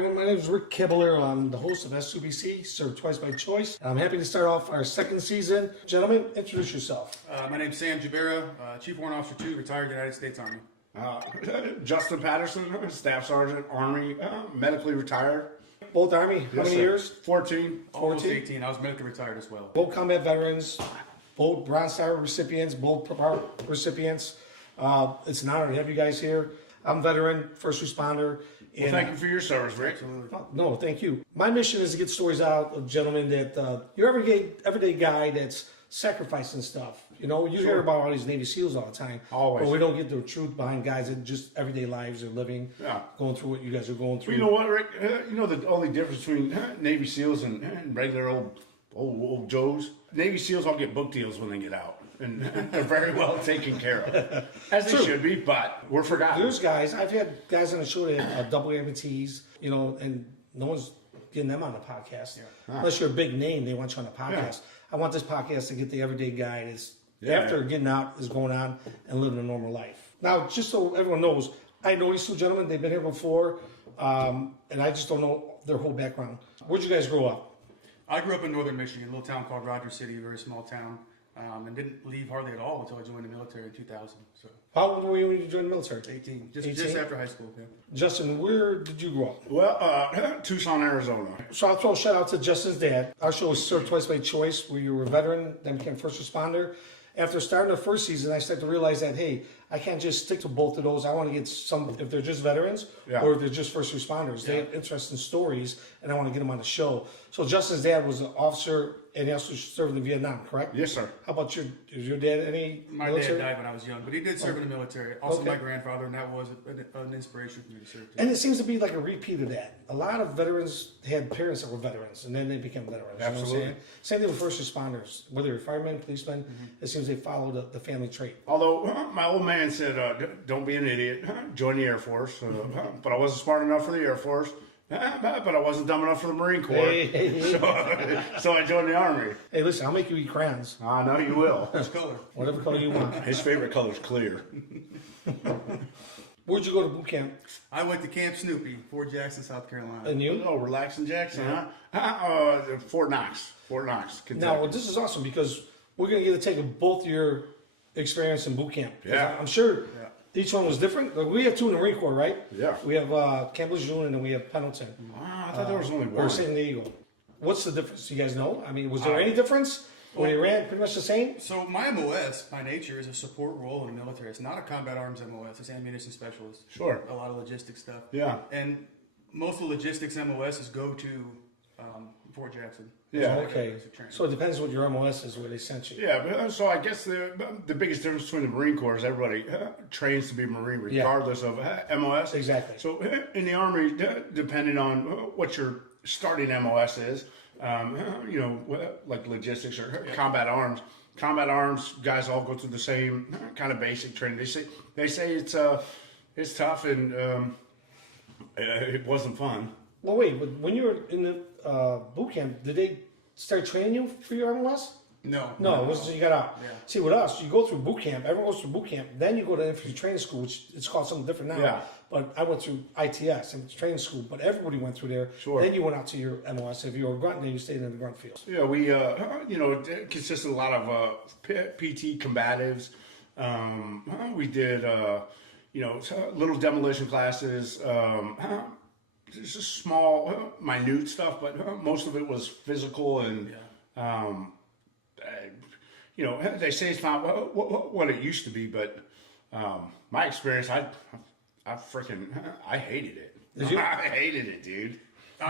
everyone, my name is Rick Caballero. I'm the host of S2BC, served twice by choice. I'm happy to start off our second season. Gentlemen, introduce yourself. My name's Sam Gabara, Chief Warrant Officer 2, retired United States Army. Justin Patterson, Staff Sergeant, Army, medically retired. Both Army, how many years? 14. Almost 18. I was medically retired as well. Both combat veterans, both Bronze Star recipients, both Purple recipients. It's an honor to have you guys here. I'm veteran, first responder. Well, thank you for your service, Rick. No, thank you. My mission is to get stories out of gentlemen that your everyday guy that's sacrificing stuff. You know, you hear about all these Navy SEALs all the time. Always. But we don't get the truth behind guys that just everyday lives are living, going through what you guys are going through. You know what, Rick? You know the only difference between Navy SEALs and regular old Joes? Navy SEAls all get book deals when they get out. And they're very well taken care of. As they should be, but we're forgotten. There's guys, I've had guys on the show that have double amputees, you know, and no one's getting them on the podcast. Yeah. Unless you're a big name, they want you on the podcast. Yeah. I want this podcast to get the everyday guy that's after getting out is going on and living a normal life. Now, just so everyone knows, I know these two gentlemen, they've been here before, and I just don't know their whole background. Where'd you guys grow up? I grew up in northern Michigan, a little town called Rogers City, a very small town. And didn't leave hardly at all until I joined the military in 2000. So how old were you when you joined the military? 18. Just after high school. Yeah. Justin, where did you grow up? Well, Tucson, Arizona. So I'll throw a shout out to Justin's dad. Our show was served twice by choice, where you were a veteran, then became first responder. After starting the first season, I started to realize that, hey, I can't just stick to both of those. I want to get some, if they're just veterans or if they're just first responders. They have interesting stories, and I want to get them on the show. So Justin's dad was an officer, and he also served in Vietnam, correct? Yes, sir. How about your dad? Any My military? dad died when I was young, but he did serve in the military. Also my grandfather, and that was an inspiration for me to serve too. And it seems to be like a repeat of that. A lot of veterans had parents that were veterans, and then they became veterans. Absolutely. You know what I'm saying? Same thing with first responders. Whether you're firemen, policemen, it seems they follow the family trait. Although my old man said, don't be an idiot, join the Air Force. But I wasn't smart enough for the Air Force. But I wasn't dumb enough for the Marine Corps. So I joined the Army. Hey, listen, I'll make you eat crayons. I know you will. Which color? Whatever color you want. His favorite color is clear. Where'd you go to boot camp? I went to Camp Snoopy, Fort Jackson, South Carolina. And you? Oh, relaxing Jackson, huh? Fort Knox, Kentucky. Now, this is awesome because we're going to get to take both your experience in boot camp. Yeah. I'm sure each one was different. Like, we have two in the Marine Corps, right? Yeah. We have Camp Lejeune and then we have Pendleton. I thought there was only one. Or San Diego. What's the difference? You guys know? I mean, was there any difference? When you ran pretty much the same? So my MOS, by nature, is a support role in the military. It's not a combat arms MOS. It's ammunition specialist. Sure. A lot of logistics stuff. Yeah. And most of the logistics MOSs go to Fort Jackson. Yeah. Okay. So it depends what your MOS is, where they sent you. Yeah, but so I guess the biggest difference between the Marine Corps is everybody trains to be a Marine regardless of MOS. Exactly. So in the Army, depending on what your starting MOS is, you know, like logistics or combat arms. Combat arms guys all go through the same kind of basic training. They say it's tough and it wasn't fun. Well, wait, but when you were in the boot camp, did they start training you for your MOS? No. No, it was until you got out. Yeah. See, with us, you go through boot camp. Everyone goes through boot camp. Then you go to infantry training school, which it's called something different now. Yeah. But I went through ITS, infantry training school. But everybody went through there. Sure. Then you went out to your MOS. If you were a grunt, then you stayed in the grunt field. Yeah, we, you know, it consists of a lot of PT combatives. We did, you know, little demolition classes, just small, minute stuff, but most of it was physical and, you know, they say it's not what it used to be, but my experience, I hated it. Did you? I hated it, dude.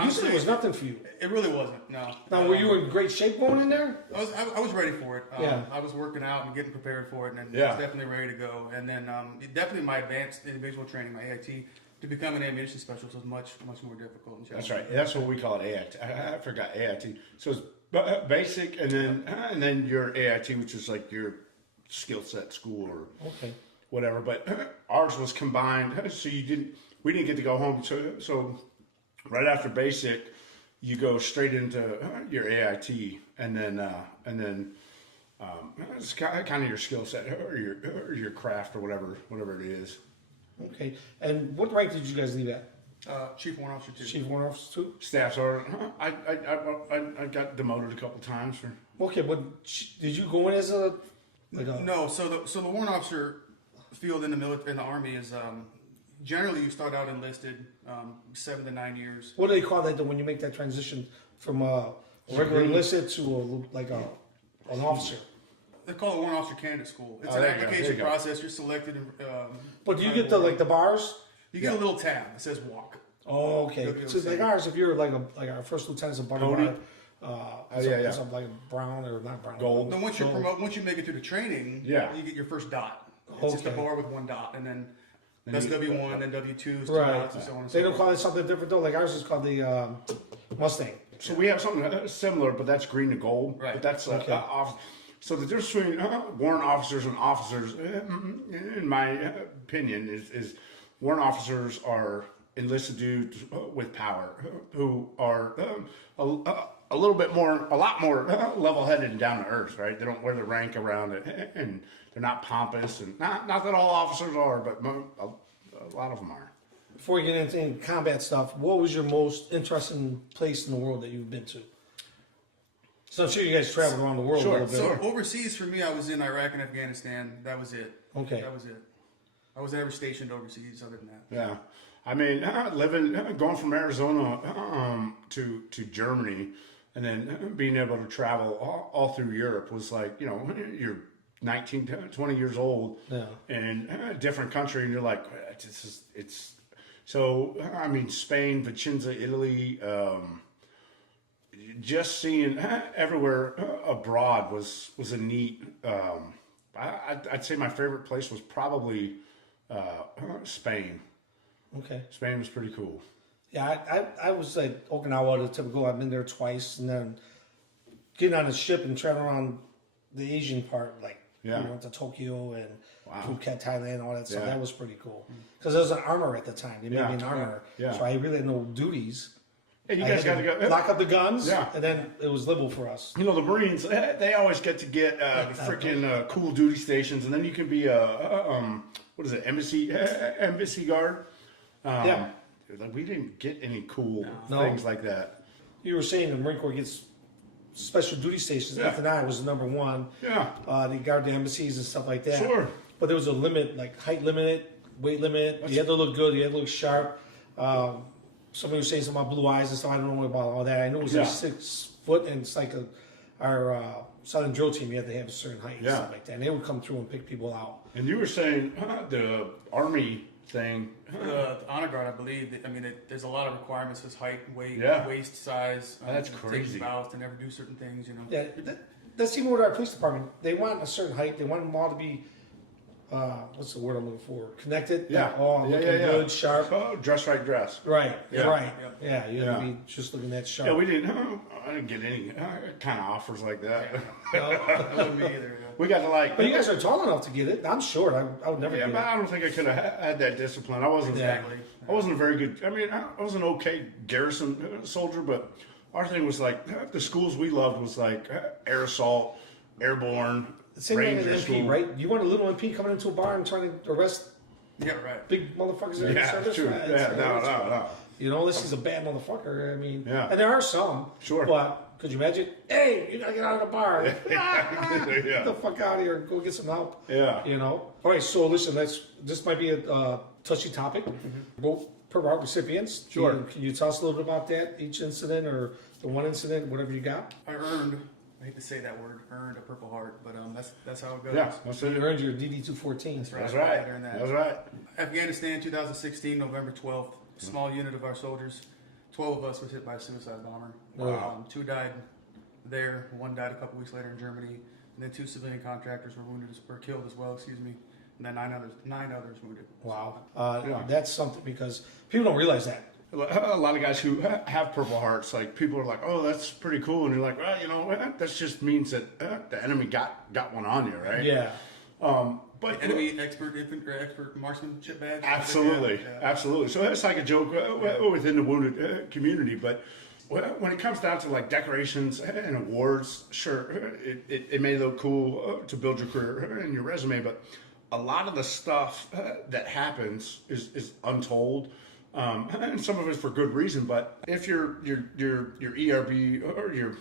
You said it was nothing for you. It really wasn't. No. Now, were you in great shape going in there? I was ready for it. Yeah. I was working out and getting prepared for it, and I was definitely ready to go. And then definitely my advanced individual training, my AIT, to become an ammunition specialist was much more difficult and challenging. That's right. That's what we call it, AIT. I forgot AIT. So it's basic, and then your AIT, which is like your skill set school or whatever. But ours was combined, so we didn't get to go home. So right after basic, you go straight into your AIT, and then it's kind of your skill set or your craft or whatever it is. Okay. And what rank did you guys leave at? Chief Warrant Officer 2. Chief Warrant Officer 2? Staff Sergeant. I got demoted a couple times for. Okay, but did you go in as a No, so the warrant officer field in the Army is generally you start out enlisted 7 to 9 years. what do they call that when you make that transition from a regular enlisted to an officer? They call it Warrant Officer Candidate School. It's Oh, an there you go, application there you go. process. You're selected. But do you get the bars? You get a little tab that says walk. Oh, okay. You'll So see. like ours, if you're like our first lieutenant's a Cody? butterfly, yeah. something like brown or not brown. Gold. Then once you make it through the training, Yeah. you get your first dot. It's just a Okay. bar with 1 dot, and then that's you- W1, then W2 is 2 Right. dots, and so on and so They don't forth. call it something different though. Like ours is called the Mustang. So we have something similar, but that's green to gold. Right. But that's Okay. off. So the difference between warrant officers and officers, in my opinion, is warrant officers are enlisted dudes with power who are a lot more level-headed and down to earth, right? They don't wear the rank around it, and they're not pompous, and not that all officers are, but a lot of them are. Before we get into any combat stuff, what was your most interesting place in the world that you've been to? So I'm sure you guys traveled around the world Sure. a little bit. So overseas for me, I was in Iraq and Afghanistan. That was it. Okay. That was it. I was never stationed overseas other than that. Yeah, I mean, going from Arizona to Germany, and then being able to travel all through Europe was like, you're 19, 20 years old, Yeah. in a different country, and you're like, it's. So I mean, Spain, Vicenza, Italy. Just seeing everywhere abroad was a neat. I'd say my favorite place was probably Spain. Okay. Spain was pretty cool. Yeah, I was like Okinawa, the typical. I've been there twice, and then getting on a ship and traveling around the Asian part, like Yeah. we went to Tokyo and Wow. Phuket, Thailand, all that stuff. Yeah. That was pretty cool because there was an armor at the time. They made Yeah. me an armor, Yeah. so I really had no duties. Hey, you I guys got had to go. lock up the guns, Yeah. and then it was liberal for us. You know, the Marines, they always get the freaking cool duty stations, and then you can be what is it, embassy guard. Yeah. Like, we didn't get any cool No. things like that. You were saying the Marine Corps gets special duty stations. Yeah. F&I was the number one. Yeah. They guard the embassies and stuff like that. Sure. But there was a limit, like height limit, weight limit. You had to look good. You had to look sharp. Somebody was saying something about blue eyes and stuff. I don't know about all that. I know it was like 6 foot, and it's like our Southern drill team. You had to have a certain height and Yeah. stuff like that. And they would come through and pick people out. And you were saying the Army thing. The honor guard, I believe. There's a lot of requirements as height, weight, Yeah. waist size. That's take crazy. vows to never do certain things. Yeah, that's even with our police department. They want a certain height. They want them all to be, what's the word I'm looking for? Connected. Yeah. All looking good, sharp. Oh, dress right dress. Right. Yeah. Right. Yeah. Yeah. You have to be just looking that sharp. Yeah, I didn't get any kind of offers like that. That wouldn't be either. We got to like. But you guys are tall enough to get it. I'm short. I would never Yeah, get but it. I don't think I could have had that discipline. I wasn't. Exactly. I wasn't a very good. I mean, I was an okay garrison soldier, but our thing was like the schools we loved was like air assault, airborne, The same thing as ranger MP, school. right? You want a little MP coming into a bar and trying to arrest Yeah, right. big motherfuckers in the Yeah, service? true. Right, Yeah, it's- no. You know, this is a bad motherfucker. I mean, Yeah. and there are some. Sure. But could you imagine? Hey, you gotta get out of the bar. Get Yeah. the fuck out of here. Go get some help. Yeah. You know. All right. So listen, this might be a touchy topic. Both per heart recipients. Sure. Can you tell us a little bit about that? Each incident or the one incident, whatever you got. I hate to say that word, earned a Purple Heart, but that's how it goes. Yeah, that's You it. earned your DD-214. That's right. That's right. I earned that. That's right. Afghanistan, 2016, November 12th. Small unit of our soldiers. 12 of us was hit by a suicide bomber. Wow. 2 died there. 1 died a couple weeks later in Germany. And then 2 civilian contractors were killed as well. Excuse me. And then 9 others wounded. Wow. Yeah. That's something because people don't realize that. A lot of guys who have Purple Hearts, like people are like, "Oh, that's pretty cool," and you're like, "Well, you know, that just means that the enemy got one on you, right?" Yeah. But enemy expert marksmanship badge. Absolutely, Yeah. absolutely. So it's like a joke within the wounded community, but when it comes down to like decorations and awards, sure, it may look cool to build your career and your resume, but a lot of the stuff that happens is untold. And some of it's for good reason, but if your ERB or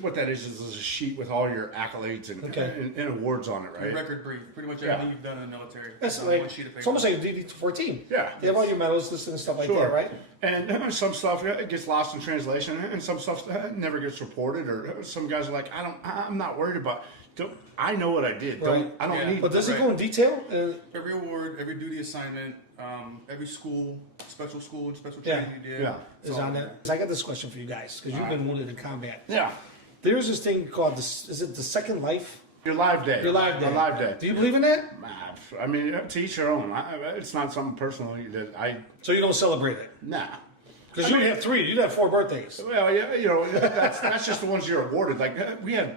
what that is a sheet with all your accolades and awards on it, right? Record brief, pretty much everything you've done in the military. That's one sheet of paper. it's almost like a DD-14. Yeah. They have all your medals listed and stuff like that, right? And some stuff gets lost in translation, and some stuff never gets reported, or some guys are like, I'm not worried about. I know what I did. Right. I don't need. But does it go in detail? Every award, every duty assignment, every school, special training you did. Yeah. Is on that. I got this question for you guys because you've been wounded in combat. Yeah. There's this thing called is it the second life? Your live day. Your live day. Your live day. Do you believe in that? I mean, to each their own. It's not something personally that I. So you don't celebrate it? Nah. Because you have 3. You'd have 4 birthdays. Well, yeah, that's just the ones you're awarded. Like we had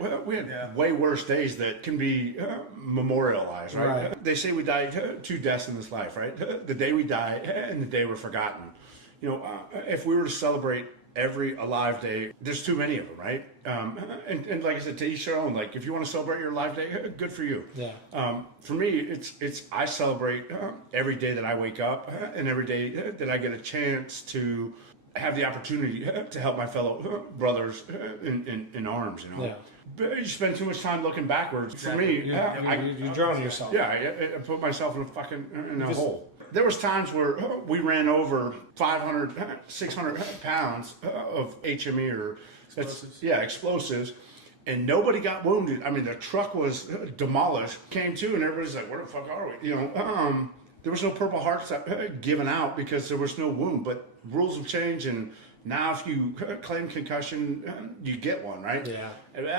way worse days that can be memorialized, right? They say we die 2 deaths in this life, right? The day we die and the day we're forgotten. If we were to celebrate every alive day, there's too many of them, right? And like I said, to each their own. Like if you want to celebrate your alive day, good for you. Yeah. For me, it's I celebrate every day that I wake up and every day that I get a chance to have the opportunity to help my fellow brothers in arms. Yeah. But you spend too much time looking backwards. Exactly. For me, You're drowning yourself. Yeah, I put myself in a hole. There was times where we ran over 500, 600 pounds of HME or explosives, and nobody got wounded. I mean, the truck was demolished, came to, and everybody's like, "Where the fuck are we?" There was no Purple Hearts given out because there was no wound. But rules have changed, and now if you claim concussion, you get one, right? Yeah.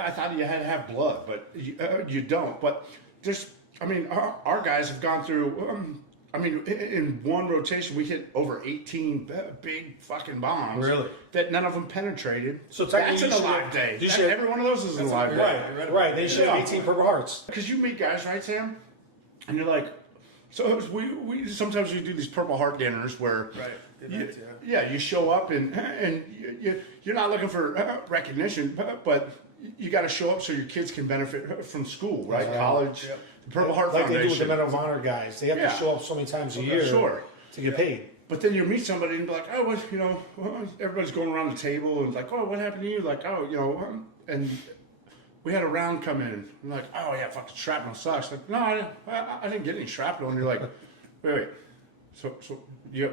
I thought you had to have blood, but you don't. But our guys have gone through. In one rotation, we hit over 18 big fucking bombs. Really? That none of them penetrated. So that's an alive day. Every one of those is an alive day. Right. They should have 18 Purple Hearts. Because you meet guys, right, Sam? And you're like, so we sometimes we do these Purple Heart dinners where you show up and you're not looking for recognition, but you got to show up so your kids can benefit from school, right? College. Yep. The Purple Heart like Foundation. They do with the Medal of Honor guys. They have to show up so many times a year to get paid. But then you meet somebody and be like, everybody's going around the table and it's like, oh, what happened to you? Like, and we had a round come in. I'm like, oh yeah, fucking shrapnel sucks. Like, no, I didn't get any shrapnel. And you're like, wait.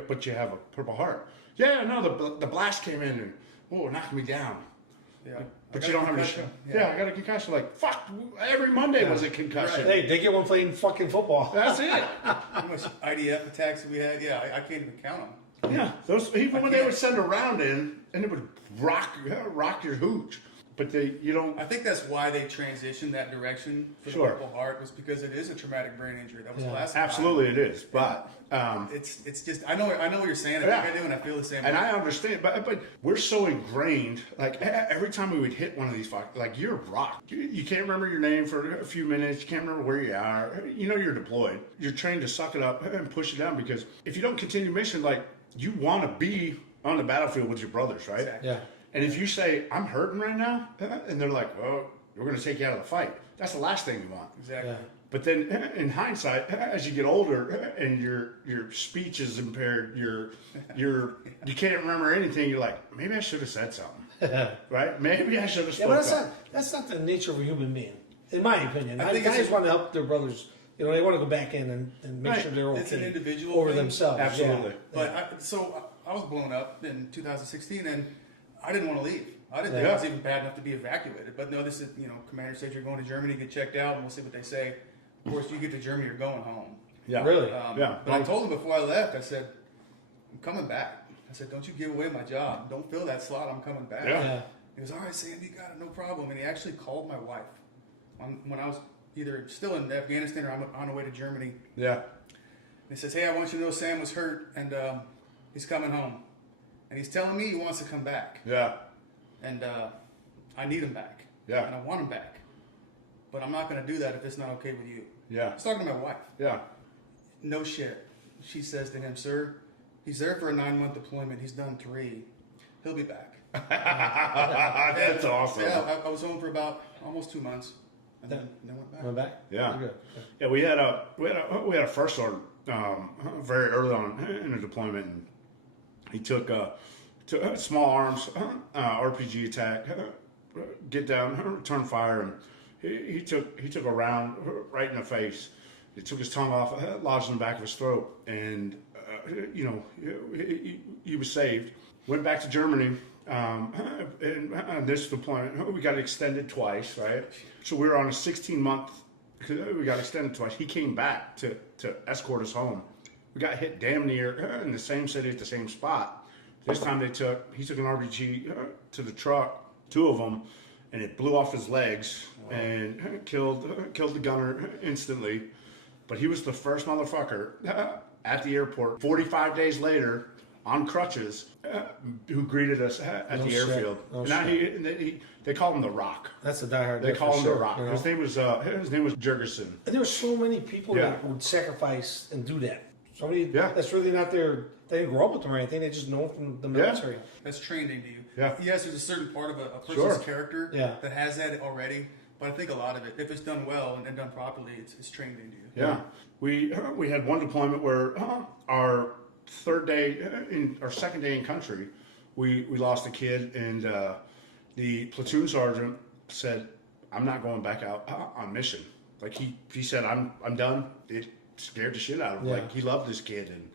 But you have a Purple Heart. Yeah, no, the blast came in and knocked me down. Yeah. But you don't have any. I got a concussion. Like, fuck, every Monday was a concussion. Hey, they get one playing fucking football. That's it. How much IDF attacks we had? Yeah, I can't even count them. Yeah, even when they would send a round in, and it would rock your hooch. But you don't. I think that's why they transitioned that direction for the Purple Heart, was because it is a traumatic brain injury. That was the last time. Absolutely, it is. But it's just I know what you're saying. I think I do, and I feel the same. And I understand, but we're so ingrained. Like every time we would hit one of these, like you're rocked. You can't remember your name for a few minutes. You can't remember where you are. You're deployed. You're trained to suck it up and push it down, because if you don't continue mission, like you want to be on the battlefield with your brothers, right? Exactly. Yeah. And if you say, I'm hurting right now, and they're like, oh, we're going to take you out of the fight. That's the last thing you want. Exactly. Yeah. But then in hindsight, as you get older and your speech is impaired, you can't remember anything, you're like, maybe I should have said something. Right? Maybe I should have spoken up. But that's not the nature of a human being, in my opinion. I think guys want to help their brothers. They want to go back in and make sure they're okay. It's an individual over thing. themselves. Absolutely. Yeah. But I was blown up in 2016, and I didn't want to leave. I didn't think I was even bad enough to be evacuated. But no, this is, commander said you're going to Germany, get checked out, and we'll see what they say. Of course, you get to Germany, you're going home. Yeah. Really? But I told him before I left, I said, I'm coming back. I said, don't you give away my job. Don't fill that slot. I'm coming back. Yeah. He goes, all right, Sam, you got it, no problem. And he actually called my wife when I was either still in Afghanistan or I'm on the way to Germany. Yeah. And he says, hey, I want you to know Sam was hurt, and he's coming home. And he's telling me he wants to come back. Yeah. And I need him back. Yeah. And I want him back. But I'm not going to do that if it's not okay with you. Yeah. I was talking to my wife. Yeah. No shit. She says to him, sir, he's there for a 9-month deployment. He's done 3. He'll be back. That's awesome. Yeah, I was home for about almost 2 months. And then went back. Went back? Yeah. Yeah, we had a first order very early on in the deployment, and He took small arms, RPG attack, get down, return fire, and he took a round right in the face. He took his tongue off, lodged in the back of his throat, and he was saved. Went back to Germany, and this deployment we got extended twice, right? So we were on a 16-month. We got extended twice. He came back to escort us home. We got hit damn near in the same city at the same spot. This time he took an RPG to the truck, 2 of them, and it blew off his legs and killed the gunner instantly. But he was the first motherfucker at the airport 45 days later on crutches who greeted us at the airfield. They call him the Rock. That's a diehard. They call him the Rock. You know? His name was Jurgensen. And there were so many people that would sacrifice and do that. Somebody that's really not their. They didn't grow up with them or anything. They just know from the military. That's trained into you. Yeah. Yes, there's a certain part of a person's character Yeah. that has that already. But I think a lot of it, if it's done well and done properly, it's trained into you. Yeah. We had one deployment where our second day in country, we lost a kid, and the platoon sergeant said, "I'm not going back out on mission." Like he said, "I'm done." It scared the shit out of him. Yeah. Like he loved this kid, and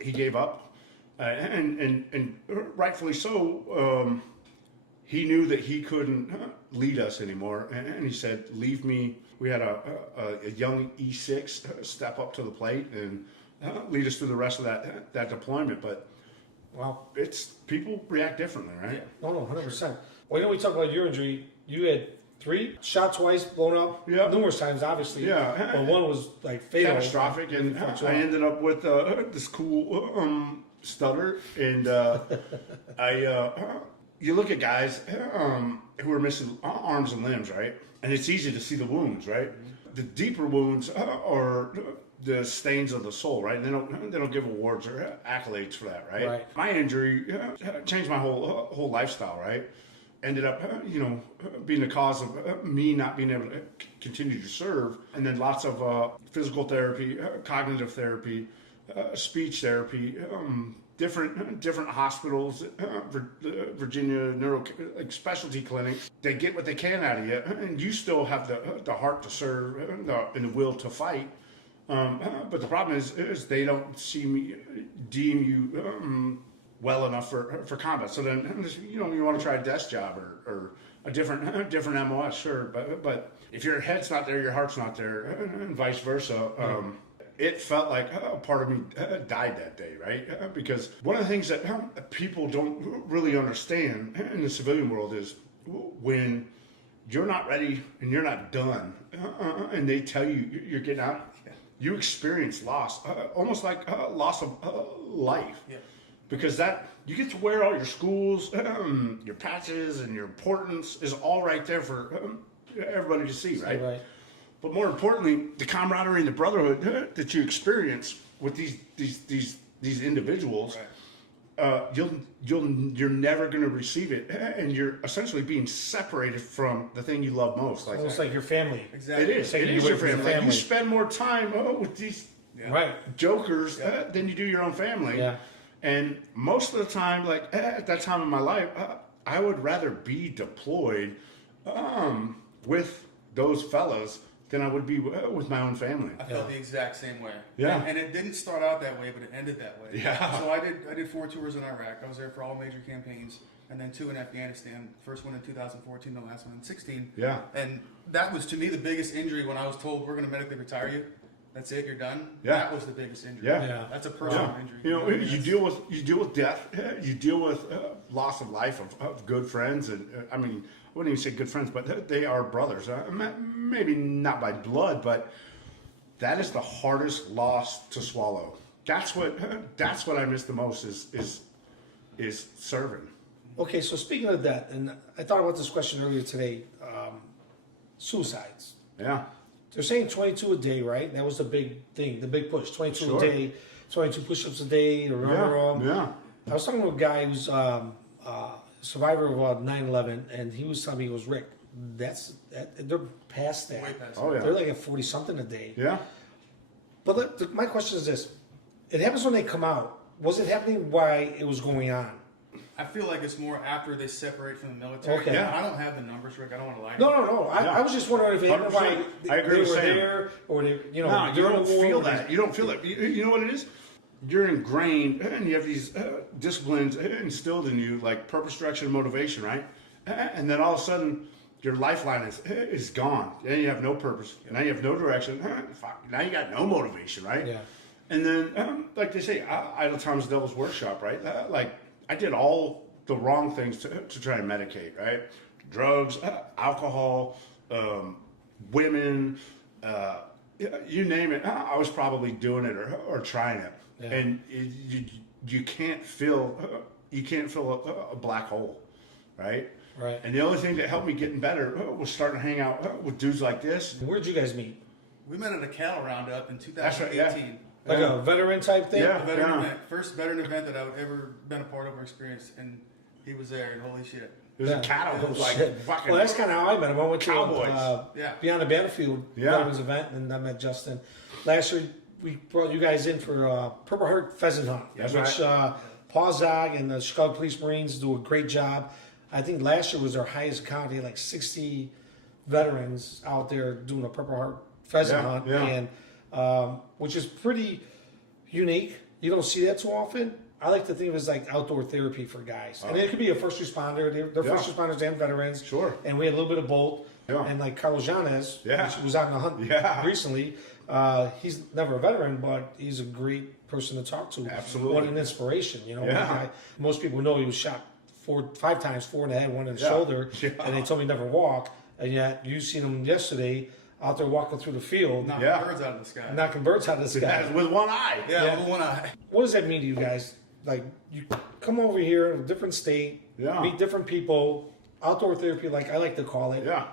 he gave up, and rightfully so. He knew that he couldn't lead us anymore, and he said, "Leave me." We had a young E6 step up to the plate and lead us through the rest of that deployment. But people react differently, right? Yeah. No, 100%. Well, we talk about your injury. You had 3 shot twice, blown up numerous times, obviously. Yeah. But one was like fatal. Catastrophic, and I ended up with this cool stutter, and you look at guys who are missing arms and limbs, right? And it's easy to see the wounds, right? The deeper wounds are the stains of the soul, right? They don't give awards or accolades for that, right? My injury changed my whole lifestyle, right? Ended up, being the cause of me not being able to continue to serve, and then lots of physical therapy, cognitive therapy, speech therapy. Different hospitals, Virginia specialty clinics. They get what they can out of you, and you still have the heart to serve and the will to fight. But the problem is they don't deem you well enough for combat. So then you want to try a desk job or a different MOS, sure. But if your head's not there, your heart's not there, and vice versa. It felt like a part of me died that day, right? Because one of the things that people don't really understand in the civilian world is when you're not ready and you're not done, and they tell you you're getting out, you experience loss, almost like loss of life. Yeah. Because you get to wear all your schools, your patches, and your importance is all right there for everybody to see, right? Right. But more importantly, the camaraderie and the brotherhood that you experience with these individuals, you're never going to receive it, and you're essentially being separated from the thing you love most. Like almost like your family. Exactly. It is your family. Like you spend more time with these jokers than you do your own family. Yeah. And most of the time, like at that time in my life, I would rather be deployed with those fellas than I would be with my own family. I felt the exact same way. Yeah. And it didn't start out that way, but it ended that way. Yeah. So I did 4 tours in Iraq. I was there for all major campaigns, and then 2 in Afghanistan. First one in 2014, the last one in 2016. Yeah. And that was, to me, the biggest injury when I was told, we're going to medically retire you. That's it, you're done. Yeah. That was the biggest injury. Yeah. That's a personal injury. You deal with death. You deal with loss of life of good friends, and I mean, I wouldn't even say good friends, but they are brothers. Maybe not by blood, but that is the hardest loss to swallow. That's what I miss the most is serving. Okay, so speaking of that, and I thought about this question earlier today, suicides. Yeah. They're saying 22 a day, right? That was the big thing, the big push. 22 a day, 22 push-ups a day. Remember? Yeah. I was talking to a guy who's survivor of 9/11, and he was telling me, he goes, Rick, they're past that. Way past that. They're like at 40-something a day. Yeah. But my question is this. It happens when they come out, Was it happening while it was going on? I feel like it's more after they separate from the military. Okay. Yeah. I don't have the numbers, Rick. I don't want to lie. No. I was just wondering if it happened while 100%. I agree they with were Sam. there, or they, you know, No, you during don't the war. feel that. You don't feel that. You know what it is? You're ingrained, and you have these disciplines instilled in you, like purpose, direction, and motivation, right? And then all of a sudden, your lifeline is gone. Then you have no purpose. Now you have no direction. Fuck. Now you got no motivation, right? Yeah. And then, like they say, idle time is the devil's workshop, right? Like I did all the wrong things to try and medicate, right? Drugs, alcohol, women, you name it. I was probably doing it or trying it, Yeah. and you can't fill a black hole, right? Right. And the only thing that helped me getting better was starting to hang out with dudes like this. Where'd you guys meet? We met at a cattle roundup in That's 2018. right, yeah. Like a veteran type thing? Yeah. A veteran event. First veteran event that I've ever been a part of or experienced, and he was there, and holy shit. It was Yeah. a cattle, Oh, like shit. fucking. Well, that's kind of how I met him. I went to Cowboys. Yeah. Beyond the Battlefield veterans event, and I met Justin. Last year, we brought you guys in for Purple Heart Pheasant Hunt, That's which Paul Zog and the Chicago Police Marines do a great job. I think last year was their highest count. They had like 60 veterans out there doing a Purple Heart Pheasant Yeah, Hunt, yeah. and which is pretty unique. You don't see that too often. I like to think of it as like outdoor therapy for guys. And it could be a first responder. They're Yeah. first responders and veterans. Sure. And we had a little bit of both. Yeah. And like Carlos Llanes, Yeah. which was out on the hunt Yeah. recently, he's never a veteran, but he's a great person to talk to. Absolutely. What an inspiration, you know. Yeah. One guy, most people know he was shot 5 times, 4 in the head, 1 in the Yeah. shoulder, Yeah. and they told me never walk. And yet you seen him yesterday out there walking through the field, Knocking Yeah. birds out of the sky. knocking birds out of the sky. Yeah, with one eye. Yeah, with one eye. What does that mean to you guys? Like, you come over here in a different state, Yeah. meet different people, outdoor therapy, like I like to call it. Yeah.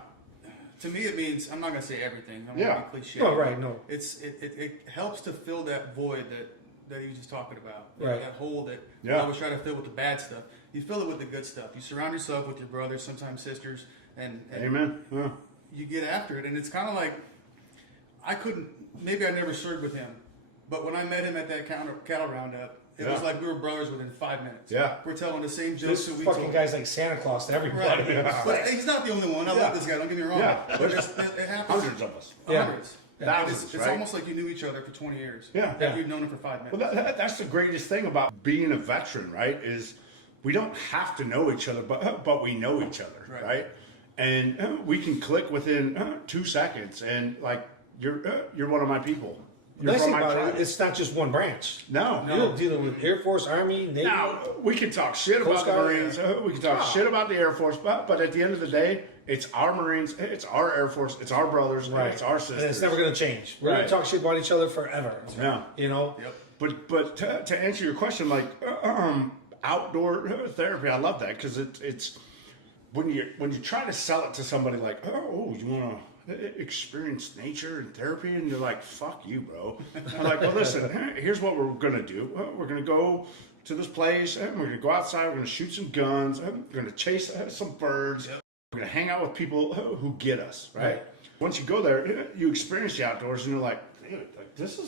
To me, it means I'm not gonna say everything. I'm Yeah. gonna be cliche. No, right, no. It helps to fill that void that you were just talking about. You know, Right. that hole that Yeah. you always try to fill with the bad stuff. You fill it with the good stuff. You surround yourself with your brothers, sometimes sisters, and Amen. Yeah. you get after it. And it's kind of like maybe I never served with him, but when I met him at that cattle roundup, it was Yeah. like we were brothers within 5 minutes. Yeah. We're telling the same jokes This that we fucking told. guy's like Santa Claus to everybody. Right. Yeah. But he's not the only one. I Yeah. love this guy. Don't get me wrong. Yeah. But it happens. Hundreds of us. Yeah. Hundreds. Thousands, It's right? almost like you knew each other for 20 years. Yeah. After Yeah. you've known him for 5 minutes. Well, that's the greatest thing about being a veteran, right? Is we don't have to know each other, but we know each other, Right. right? And we can click within 2 seconds, and like you're one of my people. The You're nice from thing my about tribe. it, it's not just one branch. No, You're dealing with Air Force, Army, Navy. Now we can talk shit Coast about the Guard. Marines. We can talk shit about the Air Force, but at the end of the day, it's our Marines, it's our Air Force, it's our brothers, it's our sisters. And it's never going to change. We're going Right. to talk shit about each other forever. Yeah. You know? Yep. But to answer your question, like outdoor therapy, I love that because it's when you try to sell it to somebody like, oh, you want to experience nature and therapy, and you're like, fuck you, bro. I'm like, well, listen, here's what we're gonna do. We're gonna go to this place. We're gonna go outside. We're gonna shoot some guns. We're gonna chase some birds. We're gonna hang out with people who get us, right? Once you go there, you experience the outdoors, and you're like, dude, like this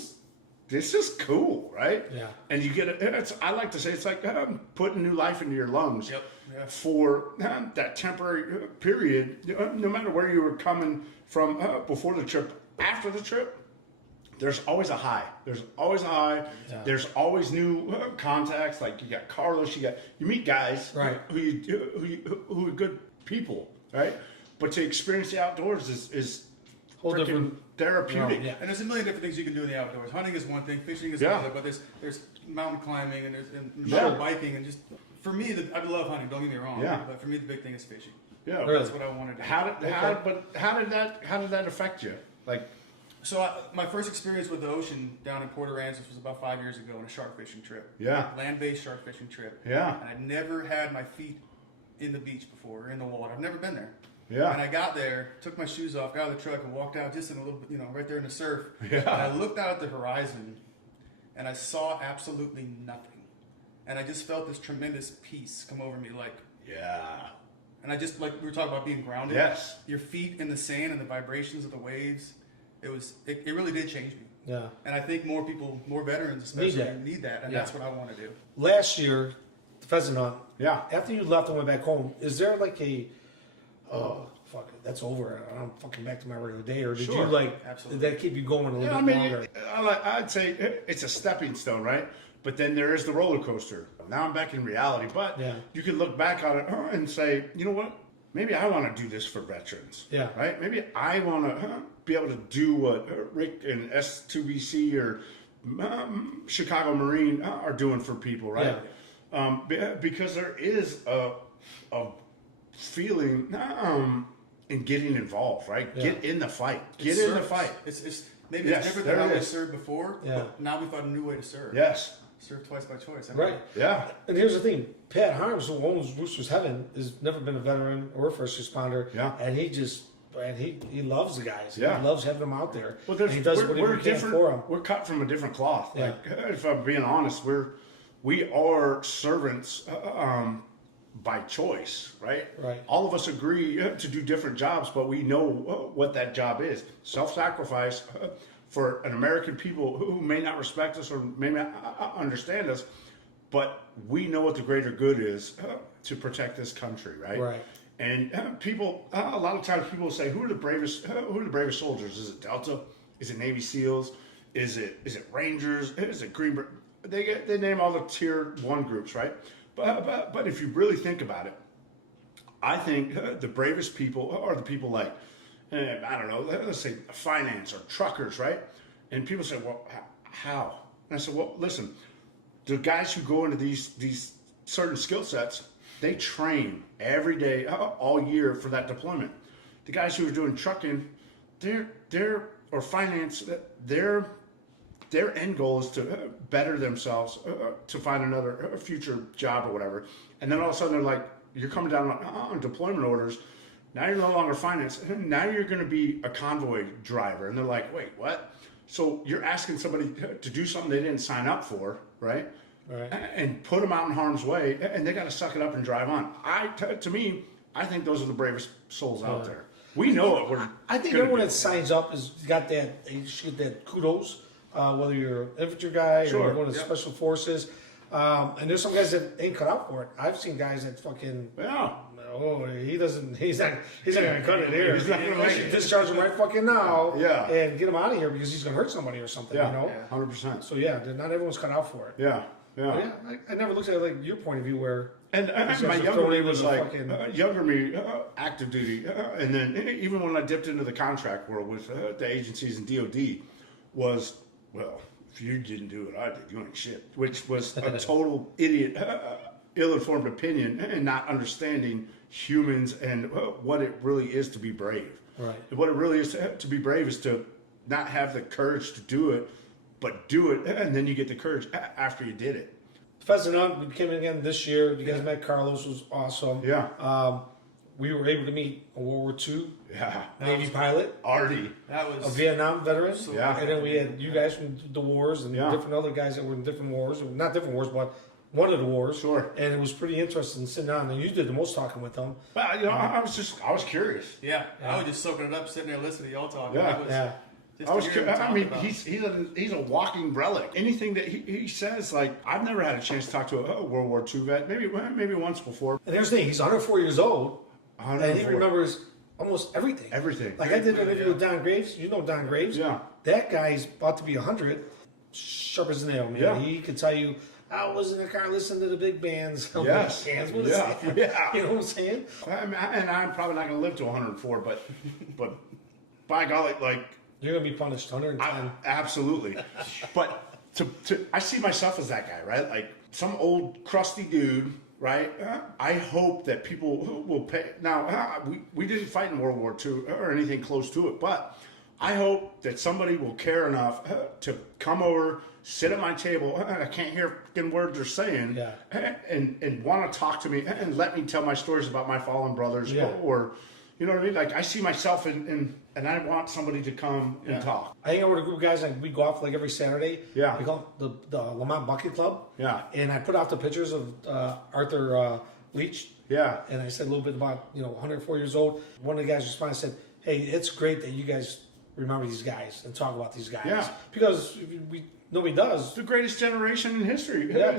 is cool, right? Yeah. And you get it. I like to say it's like putting new life into your lungs. Yep. Yeah. For that temporary period, no matter where you were coming from before the trip, after the trip, there's always a high. There's always a high. Yeah. There's always new contacts. Like you got Carlos, you meet guys Right. who are good people, right? But to experience the outdoors is Whole freaking different therapeutic. realm, yeah. And there's a million different things you can do in the outdoors. Hunting is one thing, fishing is Yeah. another, but there's mountain climbing and there's Yeah. mountain biking and just for me, I love hunting. Don't get me wrong. Yeah. But for me, the big thing is fishing. Yeah. Really? That's what I wanted to do. How did that affect you? Like, So my first experience with the ocean down in Port Aransas was about 5 years ago on a shark fishing trip. Yeah. Land-based shark fishing trip. Yeah. And I'd never had my feet in the beach before, in the water. I've never been there. Yeah. And I got there, took my shoes off, got out of the truck, and walked out just in a little bit, right there in the surf. Yeah. And I looked out at the horizon, and I saw absolutely nothing. And I just felt this tremendous peace come over me, yeah. and I just, like we were talking about being grounded. Yes. Your feet in the sand and the vibrations of the waves, it really did change me. Yeah. And I think more people, more veterans especially, need that. And that's what I want to do. Last year, the pheasant hunt. Yeah. After you left and went back home, is there like a, fuck it, that's over. I'm fucking back to my regular day, or did you like? Absolutely. Did that keep you going a little bit longer? I'd say it's a stepping stone, right? But then there is the roller coaster. Now I'm back in reality. But you can look back on it and say, you know what? Maybe I want to do this for veterans. Yeah. Right? Maybe I want to be able to do what Rick and S2BC or Chicago Marine are doing for people, right? Yeah. Because there is a feeling in getting involved, right? Yeah. Get in the fight. Get in the fight. It's maybe it's different than how we served before. Yeah. But now we found a new way to serve. Yes. Serve twice by choice. Right. Yeah. And here's the thing: Pat Harms, who owns Rooster's Heaven, has never been a veteran or a first responder. Yeah. And he loves the guys. Yeah. He loves having them out there. Well, and he does whatever he can for them. We're cut from a different cloth. Yeah. Like, if I'm being honest, we are servants by choice, right? Right. All of us agree to do different jobs, but we know what that job is. Self-sacrifice for an American people who may not respect us or may not understand us, but we know what the greater good is to protect this country, right? Right. And people, a lot of times people say, who are the bravest soldiers? Is it Delta? Is it Navy SEALs? Is it Rangers? Is it Green Beret? They name all the tier 1 groups, right? But if you really think about it, I think the bravest people are the people like, I don't know, let's say finance or truckers, right? And people say, well, how? And I said, well, listen, the guys who go into these certain skill sets, they train every day, all year for that deployment. The guys who are doing trucking, or finance, their end goal is to better themselves, to find another future job or whatever. And then all of a sudden they're like, you're coming down on deployment orders. Now you're no longer finance. Now you're going to be a convoy driver. And they're like, wait, what? So you're asking somebody to do something they didn't sign up for, right? Right. And put them out in harm's way, and they got to suck it up and drive on. To me, I think those are the bravest souls out there. We know it. I think everyone that signs up has got that. They should get that kudos. Whether you're an infantry guy or one of the special forces, and there's some guys that ain't cut out for it. I've seen guys that fucking he's not gonna cut it here. He's not gonna make it. Discharge him right fucking now, and get him out of here because he's gonna hurt somebody or something. Yeah, you know, 100%. So not everyone's cut out for it. Yeah. I never looked at it like your point of view where. And my younger me was like, younger me, active duty. And then even when I dipped into the contract world with the agencies and DOD was, well, if you didn't do what I did, you ain't shit. Which was a total idiot, ill-informed opinion and not understanding humans and what it really is to be brave. Right. And what it really is to be brave is to not have the courage to do it, but do it, and then you get the courage after you did it. Pheasant Hunt came in again this year. You guys met Carlos, was awesome. Yeah. We were able to meet a World War II Navy pilot. Artie. That was a Vietnam veteran. Yeah. And then we had you guys from the wars and different other guys that were in different wars. Not different wars, but one of the wars. Sure. And it was pretty interesting sitting down. And you did the most talking with them. Well, I was curious. Yeah. I was just soaking it up, sitting there listening to y'all talking. Yeah. I mean, he's a walking relic. Anything that he says, like, I've never had a chance to talk to a World War II vet. Maybe once before. And here's the thing: he's 104 years old, 104. and he remembers almost everything. Everything. Like I did an interview with Don Graves. You know Don Graves? Yeah. That guy's about to be 100, sharp as a nail, man. Yeah. He could tell you. I was in the car listening to the big bands. Yes. Yeah. Yeah. You know what I'm saying? And I'm probably not going to live to 104, but by golly, like. You're gonna be punished 110. Absolutely. But I see myself as that guy, right? Like some old crusty dude, right? I hope that people will pay. Now, we didn't fight in World War II or anything close to it, but I hope that somebody will care enough to come over, sit at my table. I can't hear fucking words they're saying, and want to talk to me and let me tell my stories about my fallen brothers or you know what I mean? Like I see myself in and I want somebody to come and talk. I hang out with a group of guys and we go off like every Saturday. Yeah. We call it the Lamont Bucket Club. Yeah. And I put out the pictures of Arthur Leach. Yeah. And I said a little bit about, 104 years old. One of the guys responded and said, hey, it's great that you guys remember these guys and talk about these guys. Yeah. Because nobody does. The greatest generation in history. Yeah.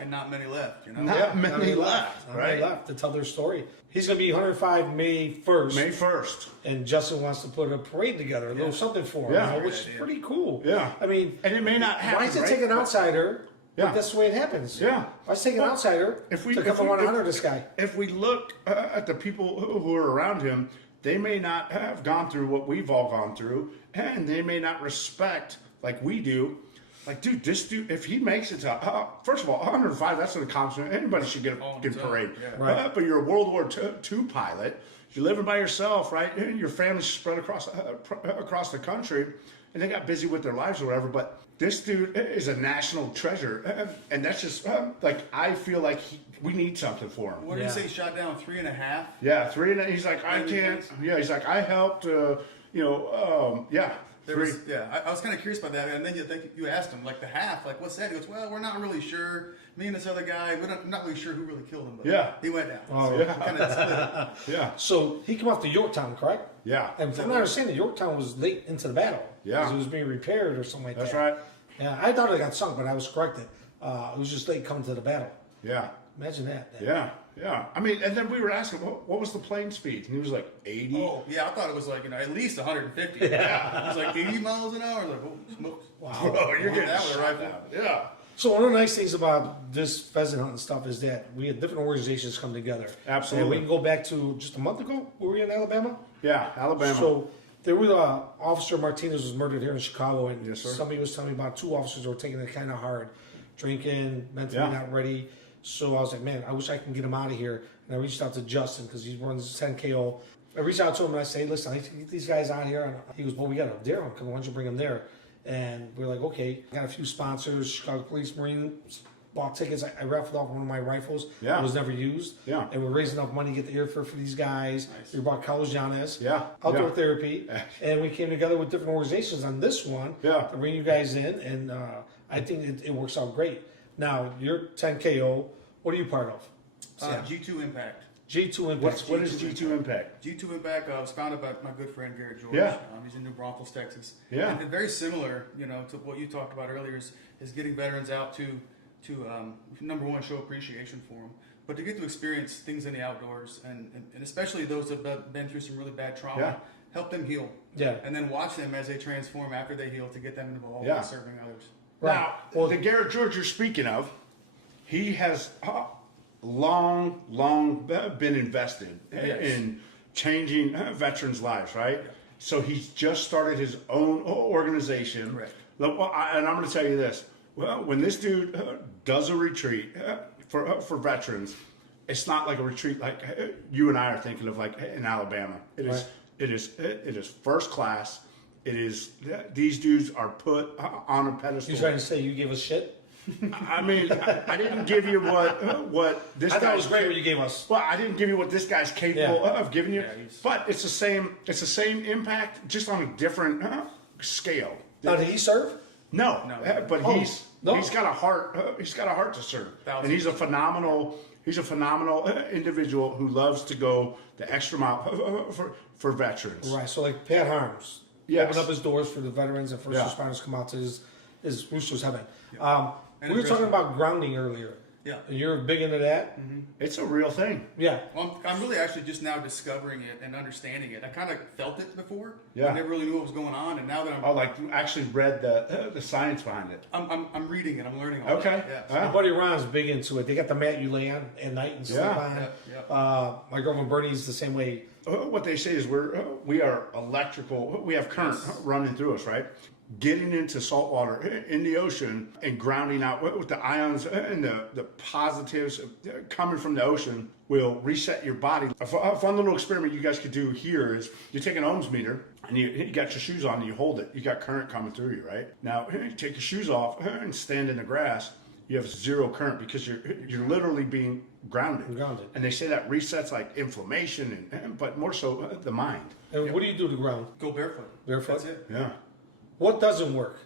And not many left, you know? Not many left, Not right? many left to tell their story. He's going to be 105 May 1st. May 1st. And Justin wants to put a parade together, a little something for him, Yeah. which is pretty cool. Yeah. I mean, And it may not happen. why does it right? take an outsider? Yeah. But that's the way it happens. Yeah. Why does it take an outsider to come and want to honor this guy? If we look at the people who are around him, they may not have gone through what we've all gone through, and they may not respect like we do. Like, dude, this dude, if he makes it to, first of all, 105, that's an accomplishment. Anybody should get a parade. Yeah. Right. But you're a World War II pilot. You're living by yourself, right? And your family's spread across the country, and they got busy with their lives or whatever. But this dude is a national treasure, and that's just like I feel like we need something for him. What did he say? He shot down 3.5. Yeah, 3 and he's like, I can't. Yeah, he's like, I helped. Yeah. I was kind of curious about that, and then you asked him like the half, like what's that? He goes, well, we're not really sure. Me and this other guy, we're not really sure who really killed him, but Yeah. he went down. Oh, So yeah. kind of split it. Yeah. So he came off to Yorktown, correct? Yeah. And from what I understand, Yorktown was late into the battle. Yeah. Because it was being repaired or something like That's that. right. Yeah, I thought it got sunk, but I was corrected. It was just late coming to the battle. Yeah. Imagine that. Yeah. Yeah. I mean, and then we were asking, what was the plane speed? And he was like 80. Oh, yeah, I thought it was like, at least 150. Yeah. It was like 80 miles an hour. I was like, oh, smokes. Wow. Bro, you're getting that with a shot rifle. down. Yeah. So one of the nice things about this pheasant hunting stuff is that we had different organizations come together. Absolutely. And we can go back to just a month ago. Were we in Alabama? Yeah. Alabama. So there was Officer Martinez was murdered here in Chicago, and Yes, sir. somebody was telling me about 2 officers who were taking it kind of hard, drinking, mentally Yeah. not ready. So I was like, man, I wish I can get him out of here. And I reached out to Justin because he runs 10KO. I reached out to him and I say, listen, I need to get these guys out here. And he goes, well, we got a deer hunt. Why don't you bring them there? And we're like, okay. Got a few sponsors, Chicago Police, Marines, bought tickets. I raffled off one of my rifles. Yeah. It was never used. Yeah. And we're raising enough money to get the airfare for these guys. Nice. We bought Carlos Janes. Yeah. Outdoor Yeah. therapy. And we came together with different organizations on this one Yeah. to bring you guys in. And I think it works out great. Now, you're 10KO. What are you part of? Sam? G2 Impact. G2 Impact. What is G2 Impact? G2 Impact was founded by my good friend Garrett George. Yeah. He's in New Braunfels, Texas. Yeah. And very similar, to what you talked about earlier is getting veterans out to number one, show appreciation for them, but to get to experience things in the outdoors and especially those that have been through some really bad trauma, Yeah. help them heal. Yeah. And then watch them as they transform after they heal to get them involved Yeah. in serving others. Now, the Garrett George you're speaking of, he has long been invested Yes. in changing veterans' lives, right? So he's just started his own organization. Correct. And I'm going to tell you this: when this dude does a retreat for veterans, it's not like a retreat like you and I are thinking of, like in Alabama. It is. Right. It is first class. It is. These dudes are put on a pedestal. You trying to say you gave us shit? I mean, I didn't give you what this. I thought it was guy's great what you gave us. Well, I didn't give you what this guy's capable Yeah. of giving you. Yeah, but it's the same. It's the same impact, just on a different scale. Now, did he serve? No, No. but Oh, he's no. he's got a heart. He's got a heart to serve, and he's a phenomenal. He's a phenomenal individual who loves to go the extra mile for veterans. Right. So like Pat Harms. Yes. Opened up his doors for the veterans and first Yeah. responders to come out to his Rooster's Heaven. And We were talking addressing- about grounding earlier. Yeah. And you're big into that? It's a real thing. Yeah. Well, I'm really actually just now discovering it and understanding it. I kind of felt it before. Yeah. I never really knew what was going on, and now that Oh, like you actually read the science behind it. I'm reading it, I'm learning all Okay. that. My Yeah. buddy Ron's big into it. They got the mat you lay on at night and sleep Yeah. on. Yeah. My girlfriend Bernie's the same way. What they say is we are electrical. We have current running through us, right? Getting into salt water in the ocean and grounding out with the ions and the positives coming from the ocean will reset your body. A fun little experiment you guys could do here is you take an ohms meter and you got your shoes on and you hold it. You got current coming through you, right? Now you take your shoes off and stand in the grass. You have zero current because you're literally being grounded. Grounded. And they say that resets like inflammation, but more so the mind. And what do you do to ground? Go barefoot. Barefoot? That's it. Yeah. What doesn't work?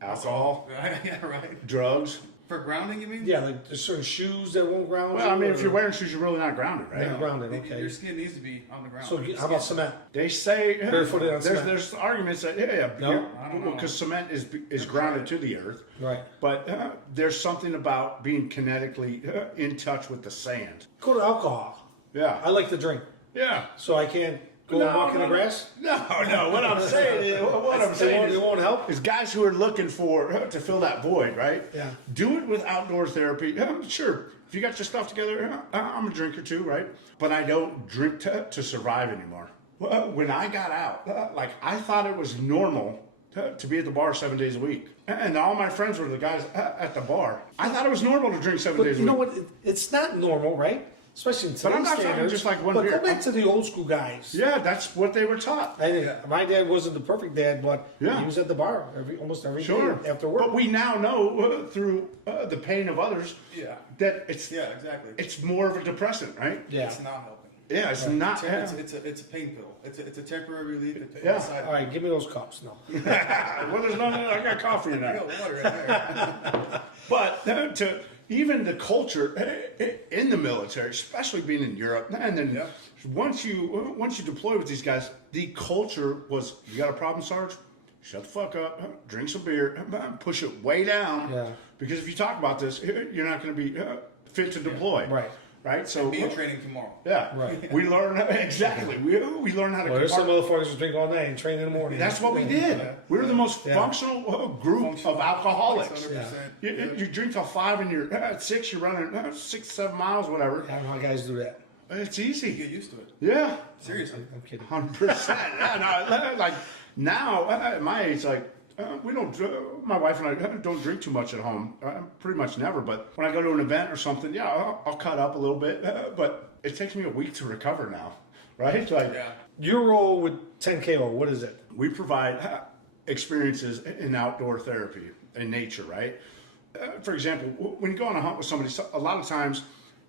Alcohol, Right? Yeah, right. drugs. For grounding, you mean? Yeah, like there's certain shoes that won't ground you. Well, I mean, if or- you're wearing shoes, you're really not grounded, right? Not grounded, okay. Your skin needs to be on the ground. So how about cement? They say Barefooted on cement. there's arguments that No? I don't know. because cement is grounded to the earth, Right. but there's something about being kinetically in touch with the sand. Go to alcohol. Yeah, I like to drink, yeah. so I can't go and walk in the grass. No. What I'm saying is, It won't help. is guys who are looking for to fill that void, right? Yeah. Do it with outdoor therapy. Sure, if you got your stuff together, I'm a drinker too, right? But I don't drink to survive anymore. When I got out, like I thought it was normal to be at the bar 7 days a week, and all my friends were the guys at the bar. I thought it was normal to drink 7 But days a you know week. what? It's not normal, right? Especially in today's I'm not talking standards. just like one but beer. go back to the old school guys. Yeah, that's what they were taught. My dad wasn't the perfect dad, but Yeah. he was at the bar almost every Sure. day after work. But we now know through the pain of others Yeah. that Yeah, exactly. it's more of a depressant, right? Yeah. It's not helping. Yeah, it's not. It's a pain pill. It's a temporary relief. Yeah. All right, give me those cups. No. Well, there's none. I got coffee in I that. got water right there. But to even the culture in the military, especially being in Europe, and then Yeah. once you deploy with these guys, the culture was: you got a problem, Sarge? Shut the fuck up, drink some beer, push it way down. Yeah. Because if you talk about this, you're not going to be fit to deploy. Right. Right. So Be in training tomorrow. yeah. Right. We learn exactly. We learn how to. Well, there's some compart- motherfuckers who drink all night and train in the morning. That's what we did. We were the most Yeah. functional group of alcoholics. 100%. You drink till 5 and you're at 6, you're running 6, 7 miles, whatever. I don't know how guys do that. It's You easy. get used to it. Yeah. Seriously. I'm kidding. 100%. Yeah, no, like now, at my age, like, we don't, my wife and I don't drink too much at home. Pretty much never. But when I go to an event or something, yeah, I'll cut up a little bit. But it takes me a week to recover now. Right? Like, Yeah. Your role with 10KO, what is it? we provide experiences in outdoor therapy, in nature, right? For example, when you go on a hunt with somebody, a lot of times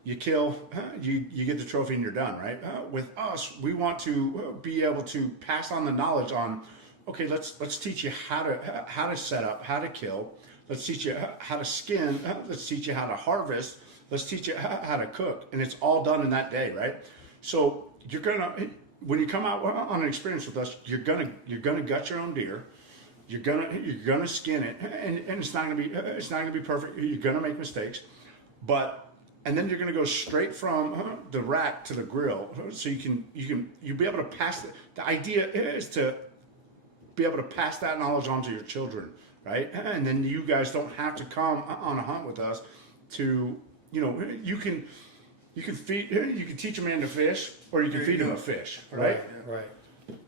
you kill, you get the trophy and you're done, right? With us, we want to be able to pass on the knowledge on, okay, let's teach you how to set up, how to kill. Let's teach you how to skin. Let's teach you how to harvest. Let's teach you how to cook, and it's all done in that day, right? So you're gonna, when you come out on an experience with us, you're gonna gut your own deer. You're gonna skin it, and it's not gonna be perfect. You're gonna make mistakes, and then you're gonna go straight from the rack to the grill, so you'll be able to pass. The idea is to be able to pass that knowledge on to your children, right? And then you guys don't have to come on a hunt with us to, you can teach a man to fish, or you can feed him a fish, right? Right.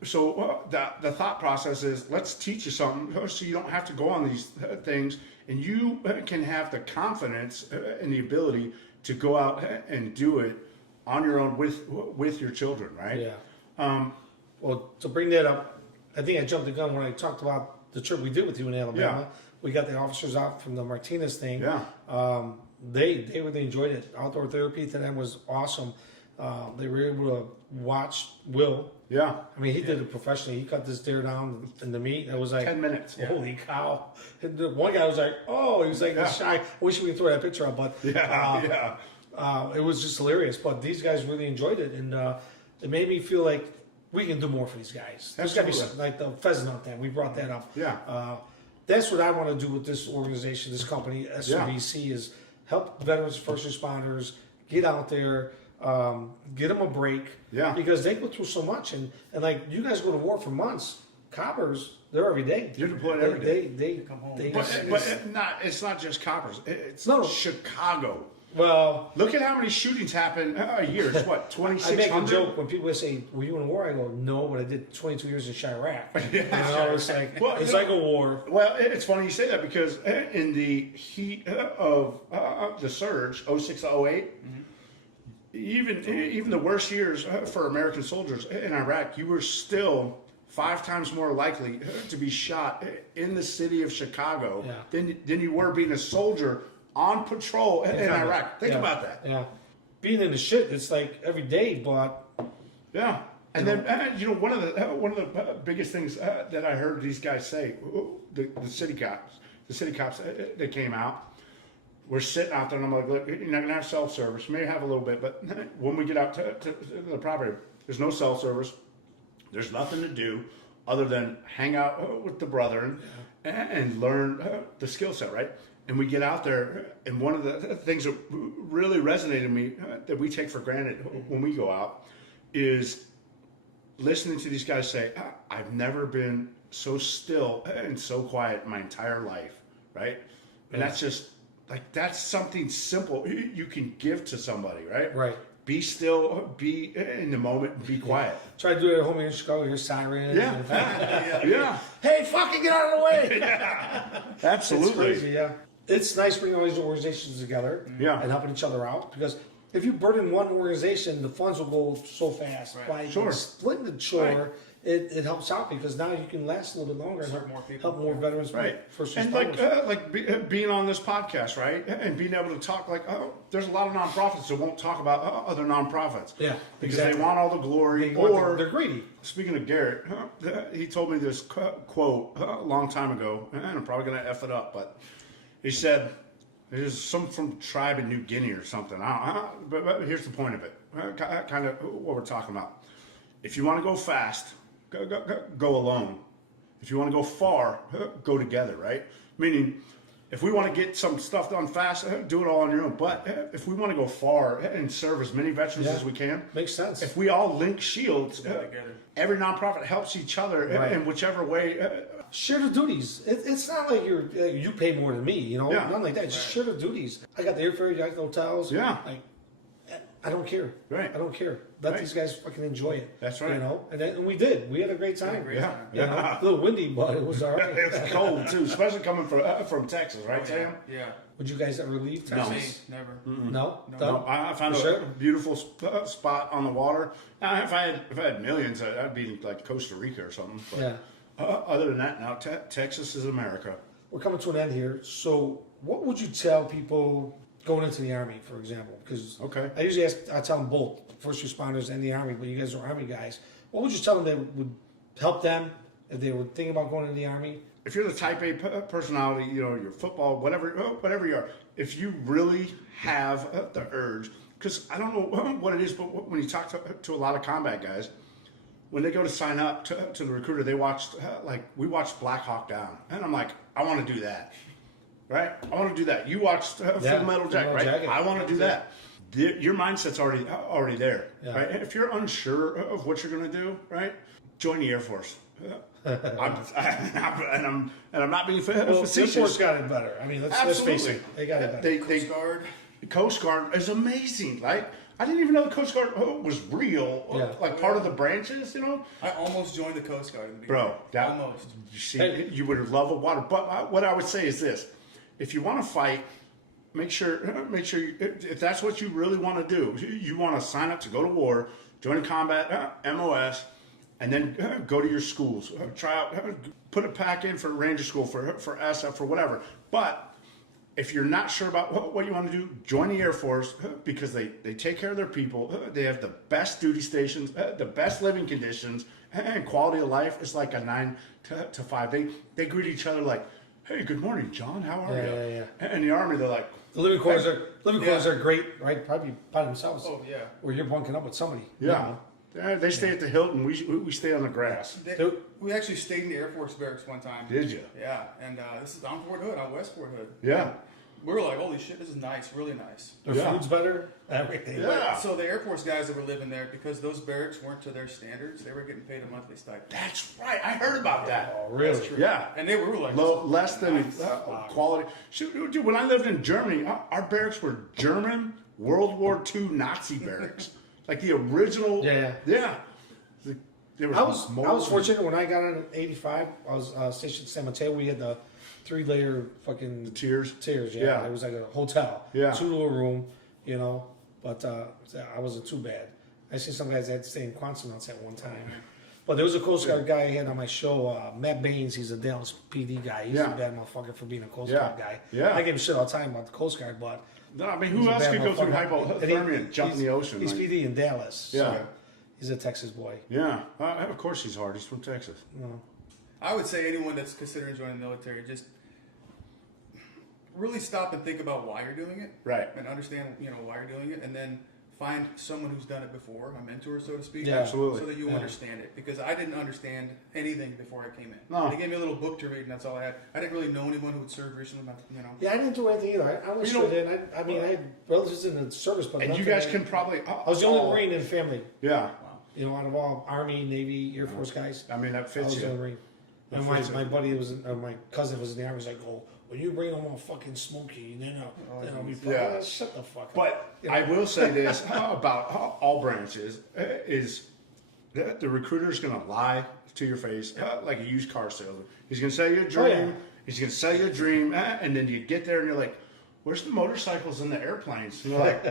So the thought process is, let's teach you something so you don't have to go on these things, and you can have the confidence and the ability to go out and do it on your own with your children, right? Yeah. Well, to bring that up, I think I jumped the gun when I talked about the trip we did with you in Alabama. Yeah. We got the officers out from the Martinez thing. Yeah. They really enjoyed it. Outdoor therapy to them was awesome. They were able to watch Will. Yeah. I mean, he did it professionally. He cut this deer down in the meat. It was like 10 minutes. Holy cow! And the one guy was like, "Oh," he was like shy. I wish we could throw that picture up, but it was just hilarious. But these guys really enjoyed it, and it made me feel like we can do more for these guys. There's got to be something like the pheasant hunt thing. We brought that up. Yeah. That's what I want to do with this organization, this company, S2BC, is help veterans, first responders get out there, get them a break. Yeah. Because they go through so much, and like you guys go to war for months. Coppers, they're every day. You're deployed every day. They come home. It's not just coppers. It's No. Chicago. Well, Look at how many shootings happen a year. It's what, I make a 2,600? joke when people say, "Were you in a war?" I go, "No, but I did 22 years in Chirac." It's like Well, it's like a war. Well, it's funny you say that, because in the heat of the surge, 06 to 08, even the worst years for American soldiers in Iraq, you were still 5 times more likely to be shot in the city of Chicago than you were being a soldier on patrol in Iraq. Think about that. Yeah, being in the shit, it's like every day, but Yeah. And then one of the biggest things that I heard these guys say, the city cops that came out, we're sitting out there, and I'm like, look, you're not gonna have self-service. You may have a little bit, but when we get out to the property, there's no self-service. There's nothing to do other than hang out with the brethren and learn the skill set, right? And we get out there, and one of the things that really resonated with me that we take for granted when we go out is listening to these guys say, I've never been so still and so quiet my entire life, right? And that's just, like, that's something simple you can give to somebody, right? Right. Be still, be in the moment, and be quiet. Try to do it at home in Chicago, hear sirens. Yeah. Hey, fucking get out of the way! Absolutely. It's crazy, yeah. It's nice bringing all these organizations together and helping each other out, because if you burden one organization, the funds will go so fast. Right. By splitting the chore, it helps out, because now you can last a little bit longer and help more veterans, first responders. And being on this podcast, right, and being able to talk, like, there's a lot of nonprofits that won't talk about other nonprofits, because they want all the glory, they're greedy. Speaking of Garrett, he told me this quote a long time ago, and I'm probably gonna F it up, but he said, there's some from tribe in New Guinea or something. But here's the point of it, kind of what we're talking about. If you want to go fast, go alone. If you want to go far, go together, right? Meaning, if we want to get some stuff done fast, do it all on your own. But if we want to go far and serve as many veterans as we can, makes sense. If we all link shields, every nonprofit helps each other in whichever way. Share the duties. It's not like you pay more than me, you know. Nothing like that. Just share the duties. I got the airfare, you got the hotels. Yeah. Like, I don't care. Right. I don't care. Let these guys fucking enjoy it. That's right. You know, and we did. We had a great time. Yeah. You know? A little windy, but it was all right. It was cold too, especially coming from Texas, right, Sam? Yeah. Would you guys ever leave Texas? Me, never. No. No, I found a beautiful spot on the water. Now, if I had millions, I'd be like Costa Rica or something. But other than that, now Texas is America. We're coming to an end here. So, what would you tell people going into the Army, for example? Because I usually I tell them both, first responders and the Army, but you guys are Army guys. What would you tell them that would help them if they were thinking about going into the Army? If you're the type A personality, you know, your football, whatever you are, if you really have the urge, because I don't know what it is, but when you talk to a lot of combat guys, when they go to sign up to the recruiter, they watched, we watched Black Hawk Down. And I'm like, I want to do that. Right? I want to do that. You watched Full Metal Jacket, right? I want to do that. Your mindset's already there, right? If you're unsure of what you're going to do, right? Join the Air Force. I'm not being facetious. Air Force got it better. I mean, let's face it. They got it better. Coast Guard. The Coast Guard is amazing, right? I didn't even know the Coast Guard was real, part of the branches, you know? I almost joined the Coast Guard in the beginning. Bro, almost. You see, you would love the water. But what I would say is this. If you want to fight, make sure if that's what you really want to do, you want to sign up to go to war, join combat, MOS, and then go to your schools, try out, put a pack in for Ranger School, for SF, for whatever. But if you're not sure about what you want to do, join the Air Force, because they take care of their people. They have the best duty stations, the best living conditions, and quality of life is like a 9 to 5. They greet each other like, hey, good morning, John. How are you? Yeah. And the Army, they're like, the living quarters are great, right? Probably by themselves. Oh yeah. Where you're bunking up with somebody. Yeah. They stay at the Hilton. We stay on the grass. We actually stayed in the Air Force barracks one time. Did you? Yeah, and this is on Fort Hood, on West Fort Hood. Yeah. We were like, holy shit, this is nice, really nice. Their food's better, everything. Yeah. So the Air Force guys that were living there, because those barracks weren't to their standards, they were getting paid a monthly stipend. That's right. I heard about that. Oh, really? That's true. Yeah. And they were like less than quality. Shoot, dude, when I lived in Germany, our barracks were German World War II Nazi barracks, like the original. Yeah. I was fortunate when I got on in '85. I was stationed in San Mateo. We had the 3-layer fucking tiers. Yeah, it was like a hotel. Yeah, 2-little room, you know. But I wasn't too bad. I see some guys that had to stay in consonants at one time. But there was a Coast Guard guy I had on my show, Matt Baines. He's a Dallas PD guy. He's a bad motherfucker for being a Coast Guard guy. Yeah, I give him shit all the time about the Coast Guard, but no, I mean, who else could go through hypothermia and jump in the ocean? He's PD in Dallas. Yeah. So he's a Texas boy. Yeah, of course he's hard. He's from Texas. No. I would say anyone that's considering joining the military, just really stop and think about why you're doing it. Right. And understand, why you're doing it, and then find someone who's done it before, a mentor, so to speak. Yeah, absolutely. So that you understand it. Because I didn't understand anything before I came in. No. They gave me a little book to read, and that's all I had. I didn't really know anyone who would serve recently, Yeah, I didn't do anything either. I was straight in. I mean, I had relatives in the service, but And you nothing. guys can probably. I was the only Marine in the family. Yeah. Out of all Army, Navy, Air Force guys. I mean, that I fits was the you. only Marine. And my buddy my cousin was in the Army. Was like, "Oh, when you bring them all fucking smoky, then I'll be fine." Yeah. Shut the fuck up. But I will say this about all branches is that the recruiter's going to lie to your face like a used car salesman. He's going to sell you a dream. yeah. He's going to sell you a dream, and then you get there and you're like, "Where's the motorcycles and the airplanes?" And you're like,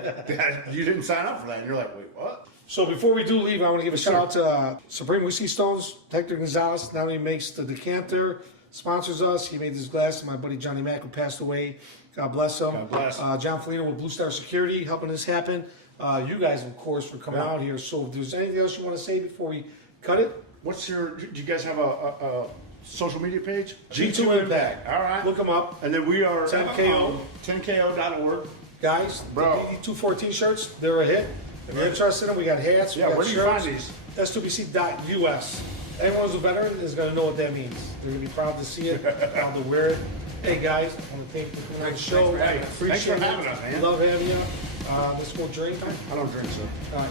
"You didn't sign up for that." And you're like, "Wait, what?" So before we do leave, I want to give a shout out to Supreme Whiskey Stones. Hector Gonzalez not only makes the decanter, sponsors us. He made this glass. My buddy Johnny Mack, who passed away, God bless him. God bless. John Felino with Blue Star Security helping this happen. You guys, of course, for coming out here. So if there's anything else you want to say before we cut it? Do you guys have a social media page? G2 Impact. All right. Look them up. And then we are 10KO. 10ko.org. Guys, Bro. the 214 shirts, they're a hit. If you're interested in them, we got hats, we Yeah, got where do you shirts. find these? S2BC.us. Anyone who's a veteran is going to know what that means. They're going to be proud to see it, proud to wear it. Hey guys, I want to thank you for coming on the show. Thanks for having us. Thanks for having us, man. Love having you. Let's go drink. I don't drink, so. All right.